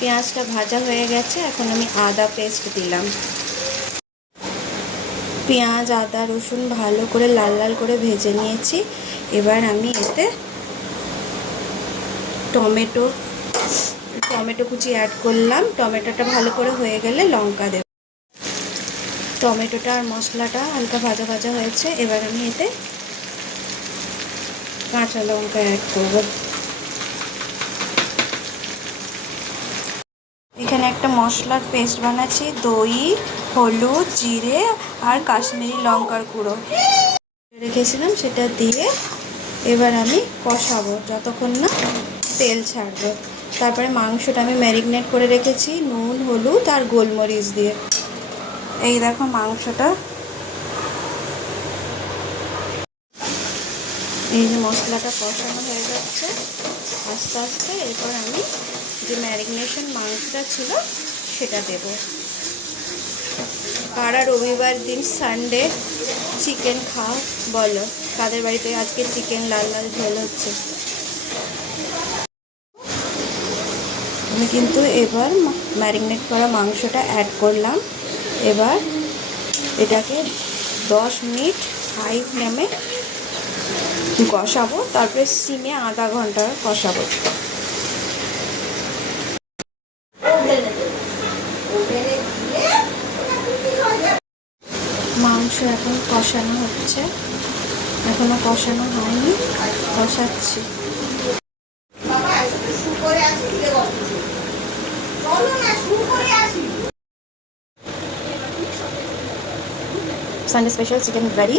পেঁয়াজটা ভাজা হয়ে গেছে, এখন আমি আদা পেস্ট দিলাম। পেঁয়াজ আদা রসুন ভালো করে লাল লাল করে ভেজে নিয়েছি। এবার আমি এতে টমেটো কুচি অ্যাড করলাম। টমেটোটা ভালো করে হয়ে গেলে লঙ্কা দেব। টমেটোটা আর মশলাটা হালকা ভাজা ভাজা হয়েছে, এবার আমি এতে কাঁচা লঙ্কা অ্যাড করব। এখানে একটা মশলার পেস্ট বানাচ্ছি, দই, হলুদ, জিরে আর কাশ্মীরি লঙ্কার গুঁড়ো রেখেছিলাম, সেটা দিয়ে এবার আমি কষাবো যতক্ষণ না তেল ছাড়বে। তারপরে মাংসটা আমি ম্যারিনেট করে রেখেছি নুন হলুদ আর গোলমরিচ দিয়ে। এই দেখো মাংসটা, এই যে মশলাটা কষানো হয়ে যাচ্ছে আস্তে আস্তে। এরপর আমি যে ম্যারিনেশন মাংসটা ছিল সেটা দেব। কারা রবিবার দিন সানডে চিকেন খাও বলো, কাদের বাড়িতে আজকে চিকেন লাল লাল ঝোল হচ্ছে। আমি কিন্তু এবার ম্যারিনেট করা মাংসটা অ্যাড করলাম। এবার এটাকে 10 মিনিট হাই ফ্লেমে কষাবো, তারপরে সিমে আধা ঘন্টা কষাবো। মাংস এখন কষানো হচ্ছে, এখনো কষানো হয়নি, কষাচ্ছি। Sunday special chicken ready.